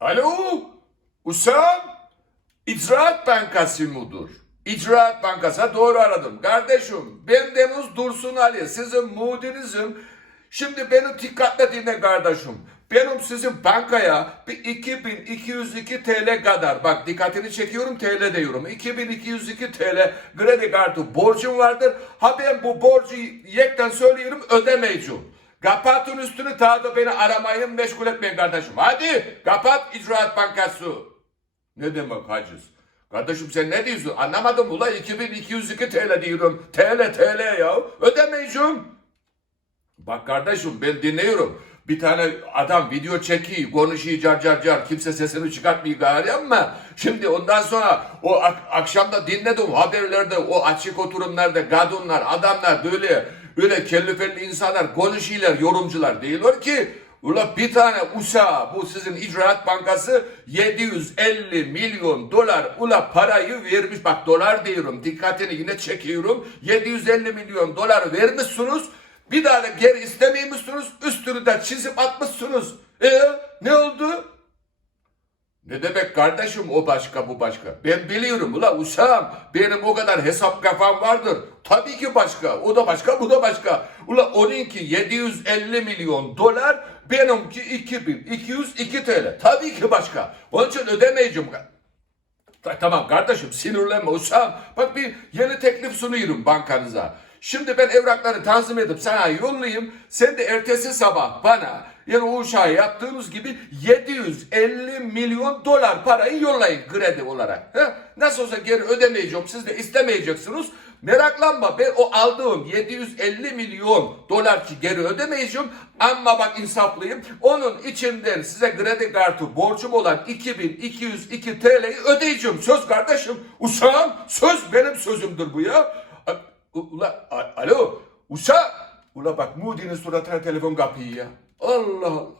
Alo? Usam? İcraat Bankası müdür. İcraat Bankası doğru aradım. Kardeşim ben Deniz Dursun Ali. Sizin mudinizim. Şimdi beni dikkatle dinle kardeşim. Benim sizin bankaya bir 2202 TL kadar bak dikkatini çekiyorum TL diyorum. 2202 TL kredi kartı borcum vardır. Ha ben bu borcu yekten söylüyorum ödemeyeceğim. Kapatın üstünü ta da beni aramayın meşgul etmeyin kardeşim. Hadi kapat İcraat Bankası. Ne demek haciz? Kardeşim sen ne diyorsun? Anlamadım ula 2202 TL diyorum. TL TL ya. Ödemeyeceğim. Bak kardeşim ben dinliyorum. Bir tane adam video çekiyor, konuşuyor car car car. Kimse sesini çıkartmıyor gari ama şimdi ondan sonra o ak- akşamda dinledim haberlerde o açık oturumlarda kadınlar, adamlar böyle böyle kellefelli insanlar konuşuyorlar, yorumcular diyorlar ki Ula bir tane uşağı bu sizin icraat bankası 750 milyon dolar ula parayı vermiş. Bak dolar diyorum dikkatini yine çekiyorum. 750 milyon dolar vermişsiniz. Bir daha da geri istemiyormuşsunuz. Üstünü de çizip atmışsınız. E? Ne demek kardeşim o başka bu başka. Ben biliyorum ula uşağım. Benim o kadar hesap kafam vardır. Tabii ki başka. O da başka bu da başka. Ula onunki 750 milyon dolar. Benimki 2202 TL. Tabii ki başka. Onun için ödemeyeceğim. Ta- Tamam kardeşim sinirlenme uşağım. Bak bir yeni teklif sunuyorum bankanıza. Şimdi ben evrakları tanzim edip sana yollayayım. Sen de ertesi sabah bana yani o uşağı yaptığınız gibi 750 milyon dolar parayı yollayın kredi olarak. He? Nasıl olsa geri ödemeyeceğim. Siz de istemeyeceksiniz. Meraklanma ben o aldığım 750 milyon dolar ki geri ödemeyeceğim ama bak insaflıyım. Onun içinden size kredi kartı borcum olan 2202 TL'yi ödeyeceğim. Söz kardeşim. Uşağım söz benim sözümdür bu ya. Ula alo uşak. Ula bak Moody'nin suratına telefon kapıyı ya. Allah Allah.